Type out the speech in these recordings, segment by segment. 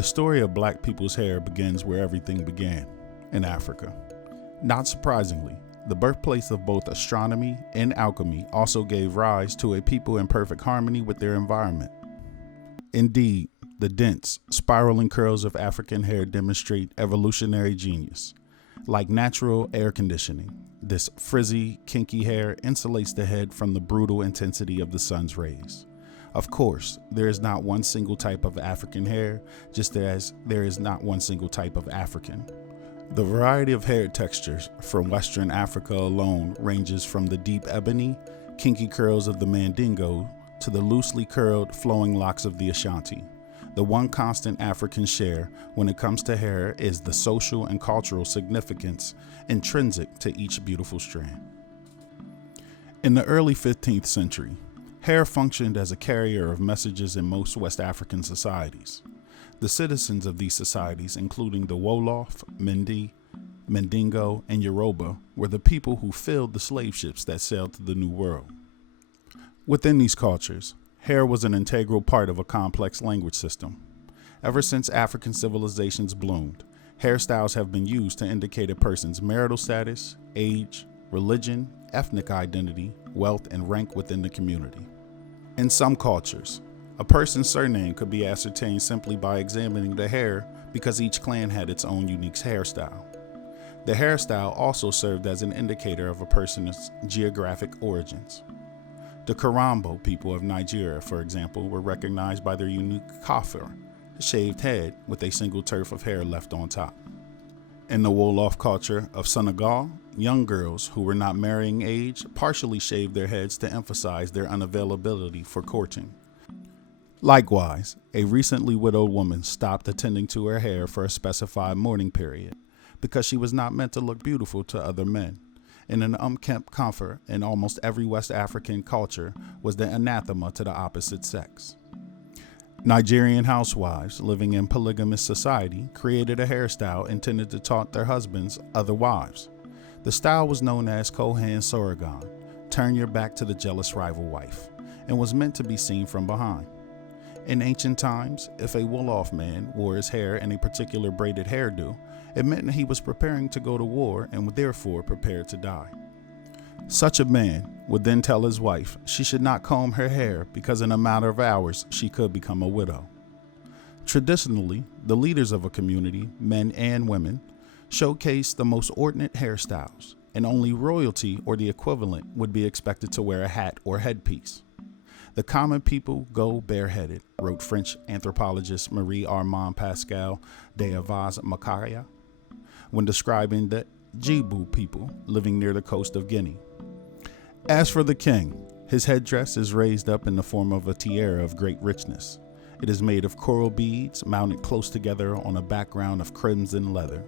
The story of black people's hair begins where everything began, in Africa. Not surprisingly, the birthplace of both astronomy and alchemy also gave rise to a people in perfect harmony with their environment. Indeed, the dense, spiraling curls of African hair demonstrate evolutionary genius. Like natural air conditioning, this frizzy, kinky hair insulates the head from the brutal intensity of the sun's rays. Of course, there is not one single type of African hair, just as there is not one single type of African. The variety of hair textures from Western Africa alone ranges from the deep ebony, kinky curls of the Mandingo to the loosely curled, flowing locks of the Ashanti. The one constant Africans share when it comes to hair is the social and cultural significance intrinsic to each beautiful strand. In the early 15th century, hair functioned as a carrier of messages in most West African societies. The citizens of these societies, including the Wolof, Mende, Mandingo, and Yoruba, were the people who filled the slave ships that sailed to the New World. Within these cultures, hair was an integral part of a complex language system. Ever since African civilizations bloomed, hairstyles have been used to indicate a person's marital status, age, religion, ethnic identity, wealth, and rank within the community. In some cultures, a person's surname could be ascertained simply by examining the hair because each clan had its own unique hairstyle. The hairstyle also served as an indicator of a person's geographic origins. The Karambo people of Nigeria, for example, were recognized by their unique kafir, shaved head with a single tuft of hair left on top. In the Wolof culture of Senegal, young girls who were not marrying age partially shaved their heads to emphasize their unavailability for courting. Likewise, a recently widowed woman stopped attending to her hair for a specified mourning period because she was not meant to look beautiful to other men. And an unkempt coiffure in almost every West African culture was the anathema to the opposite sex. Nigerian housewives living in polygamous society created a hairstyle intended to taunt their husbands other wives. The style was known as Kohan Sorogan, turn your back to the jealous rival wife, and was meant to be seen from behind. In ancient times, if a Wolof man wore his hair in a particular braided hairdo, it meant that he was preparing to go to war and would therefore prepare to die. Such a man would then tell his wife she should not comb her hair because in a matter of hours she could become a widow. Traditionally, the leaders of a community, men and women, showcased the most ordinate hairstyles, and only royalty or the equivalent would be expected to wear a hat or headpiece. The common people go bareheaded, wrote French anthropologist Marie-Armand Pascal de Havas-Makaya when describing the Djibu people living near the coast of Guinea. As for the king, his headdress is raised up in the form of a tiara of great richness. It is made of coral beads mounted close together on a background of crimson leather.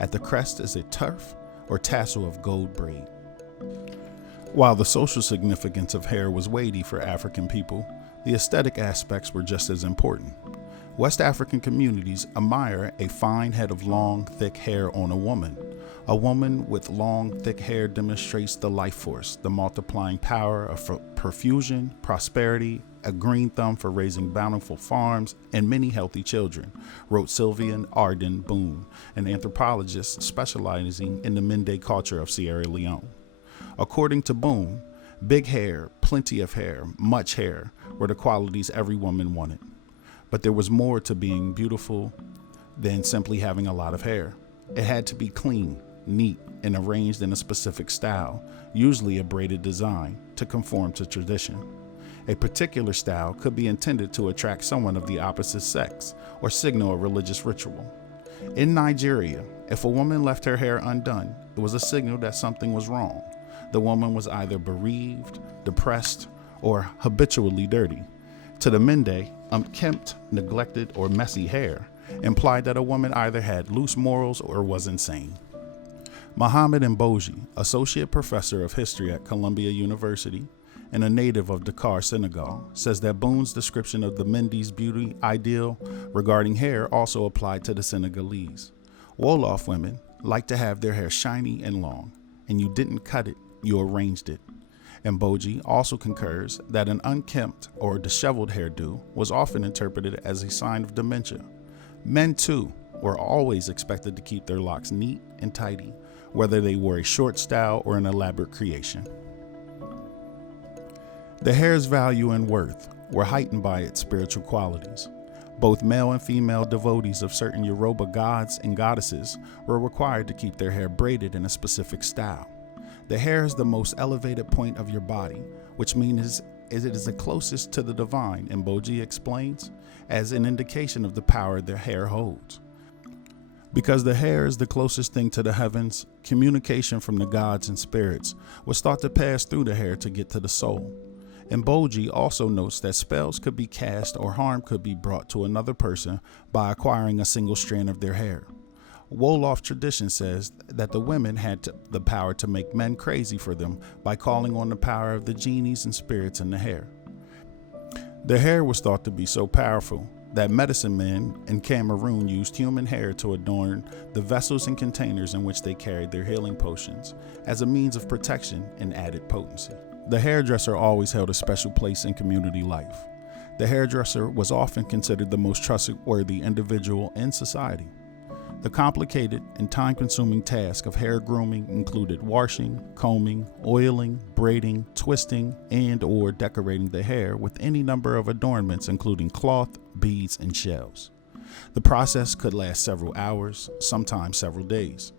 At the crest is a tuft or tassel of gold braid. While the social significance of hair was weighty for African people, the aesthetic aspects were just as important. West African communities admire a fine head of long, thick hair on a woman. A woman with long, thick hair demonstrates the life force, the multiplying power of perfusion, prosperity, a green thumb for raising bountiful farms, and many healthy children, wrote Sylvian Arden Boone, an anthropologist specializing in the Mende culture of Sierra Leone. According to Boone, big hair, plenty of hair, much hair were the qualities every woman wanted. But there was more to being beautiful than simply having a lot of hair. It had to be clean, neat, and arranged in a specific style, usually a braided design, to conform to tradition. A particular style could be intended to attract someone of the opposite sex or signal a religious ritual. In Nigeria, if a woman left her hair undone, it was a signal that something was wrong. The woman was either bereaved, depressed, or habitually dirty. To the Mende, unkempt, neglected, or messy hair implied that a woman either had loose morals or was insane. Muhammad Mboji, associate professor of history at Columbia University and a native of Dakar, Senegal, says that Boone's description of the Mendy's beauty ideal regarding hair also applied to the Senegalese. Wolof women like to have their hair shiny and long, and you didn't cut it, you arranged it. Mboji also concurs that an unkempt or disheveled hairdo was often interpreted as a sign of dementia. Men, too, were always expected to keep their locks neat and tidy, whether they wore a short style or an elaborate creation. The hair's value and worth were heightened by its spiritual qualities. Both male and female devotees of certain Yoruba gods and goddesses were required to keep their hair braided in a specific style. The hair is the most elevated point of your body, which means it is the closest to the divine, and Boji explains, as an indication of the power the hair holds. Because the hair is the closest thing to the heavens, communication from the gods and spirits was thought to pass through the hair to get to the soul. And Boji also notes that spells could be cast or harm could be brought to another person by acquiring a single strand of their hair. Wolof tradition says that the women had the power to make men crazy for them by calling on the power of the genies and spirits in the hair. The hair was thought to be so powerful that medicine men in Cameroon used human hair to adorn the vessels and containers in which they carried their healing potions as a means of protection and added potency. The hairdresser always held a special place in community life. The hairdresser was often considered the most trustworthy individual in society. The complicated and time-consuming task of hair grooming included washing, combing, oiling, braiding, twisting, and/or decorating the hair with any number of adornments including cloth, beads, and shells. The process could last several hours, sometimes several days.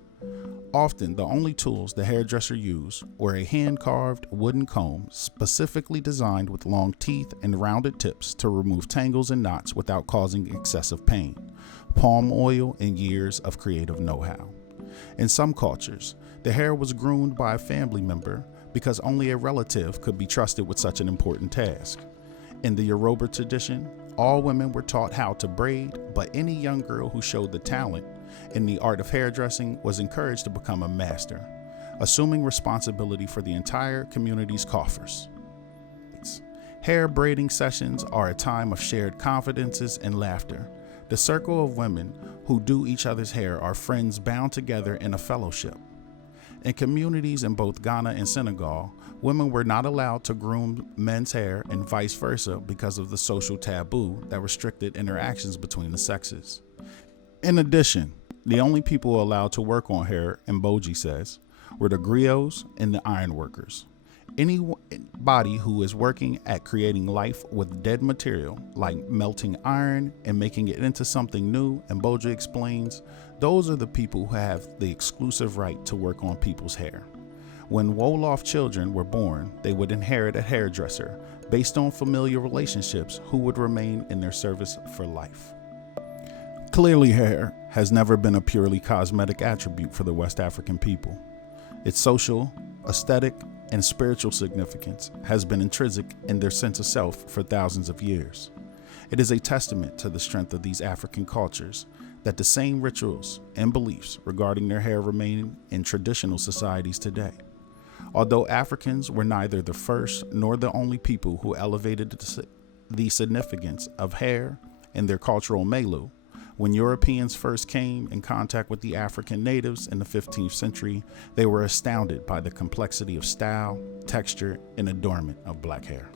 Often, the only tools the hairdresser used were a hand-carved wooden comb specifically designed with long teeth and rounded tips to remove tangles and knots without causing excessive pain, palm oil, and years of creative know-how. In some cultures, the hair was groomed by a family member because only a relative could be trusted with such an important task. In the Yoruba tradition, all women were taught how to braid, but any young girl who showed the talent in the art of hairdressing was encouraged to become a master, assuming responsibility for the entire community's coffers. Hair braiding sessions are a time of shared confidences and laughter. The circle of women who do each other's hair are friends bound together in a fellowship. In communities in both Ghana and Senegal, women were not allowed to groom men's hair and vice versa because of the social taboo that restricted interactions between the sexes. In addition, the only people allowed to work on hair, Mboji says, were the griots and the ironworkers. Anybody who is working at creating life with dead material, like melting iron and making it into something new, Mboji explains, those are the people who have the exclusive right to work on people's hair. When Wolof children were born, they would inherit a hairdresser based on familiar relationships who would remain in their service for life. Clearly, hair has never been a purely cosmetic attribute for the West African people. Its social, aesthetic, and spiritual significance has been intrinsic in their sense of self for thousands of years. It is a testament to the strength of these African cultures that the same rituals and beliefs regarding their hair remain in traditional societies today. Although Africans were neither the first nor the only people who elevated the significance of hair in their cultural milieu, when Europeans first came in contact with the African natives in the 15th century, they were astounded by the complexity of style, texture, and adornment of black hair.